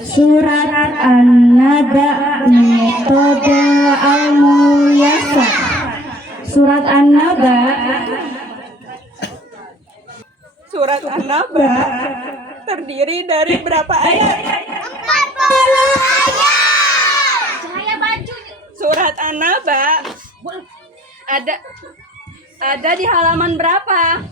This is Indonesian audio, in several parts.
Surat An-Naba metode al-muyassar. Surat An-Naba terdiri dari berapa ayat? 40 ayat. Surat An-Naba ada di halaman berapa?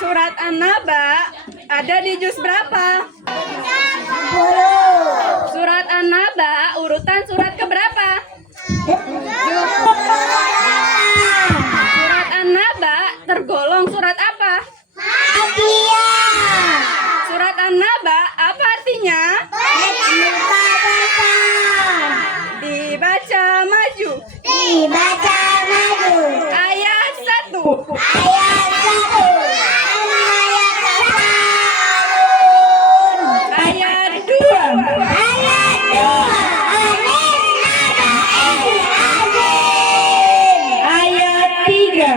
Surat An-Naba ada di juz berapa? Surat An-Naba urutan surat keberapa? Surat An-Naba tergolong surat apa? Surat An-Naba apa artinya? Dibaca maju. Ayat 1. Ayat 2. Ayat 3.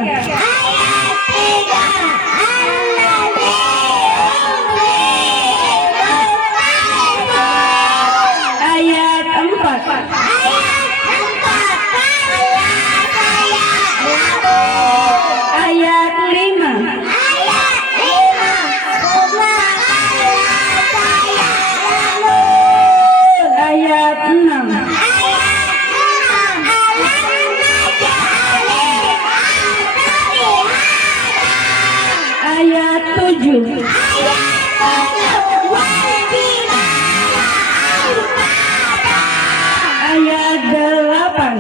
Ayat 4. Ayat 5. Ayat 6. Ayat 7. Ayat 8.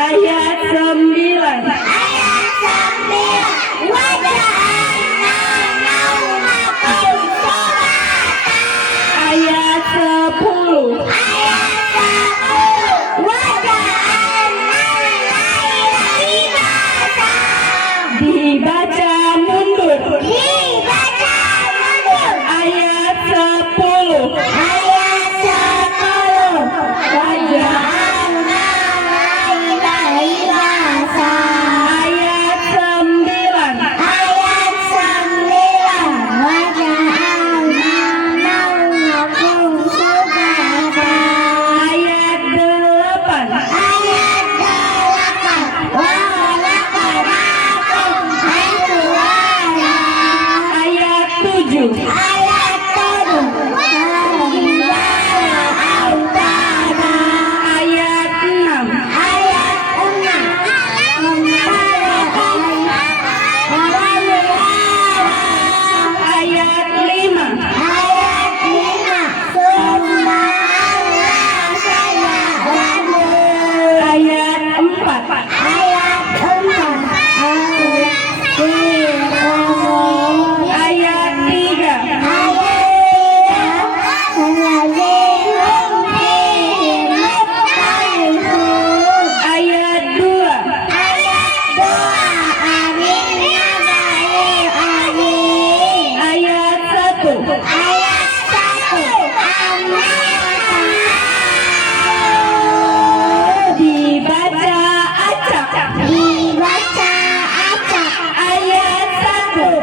Ayat 9. Ayat 10. Dibaca mundur. Ayat 10. Ayat 9. Ayat 8. Ayat 7. Ayat 6. Ayat 5. Ayat 4. Ayat 3. Ayat 2. Ayat 1. Dibaca acak. Ayat 1.